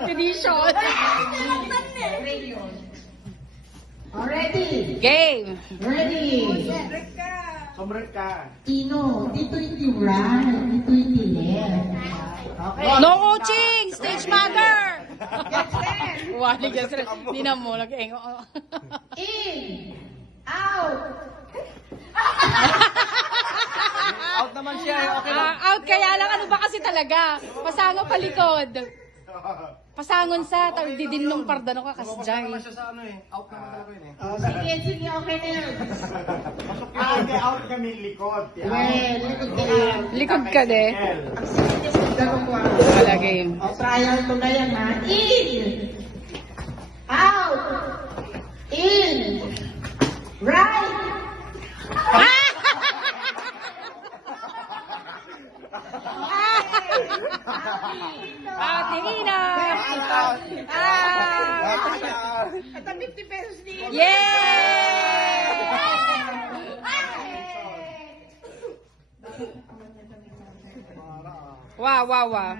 definition. Ready? Game. Ready? Sombrek ka. Tino, dito hindi right, dito hindi left. Okay. No coaching! Stage mother! Wali ka sila. Hindi na mo. Nag-engo. In! Out! Out naman siya. Okay lang. Out kaya lang. Ano ba kasi talaga? Pasango palikod. Pasangon sa didin nung pardano ka kasjay. Naman siya sa ano eh. Out naman talaga yun eh. Sige, sige, okay na yun. Hindi, out kami likod. Well, likod ka lang. Likod ka de. Ang serious ng ganun ko. Wala game. O, trial to na yan ha. In! Out! In! Right! Out ni Ina! At ang 50 pesos ni Yay! Wow, wow, wow.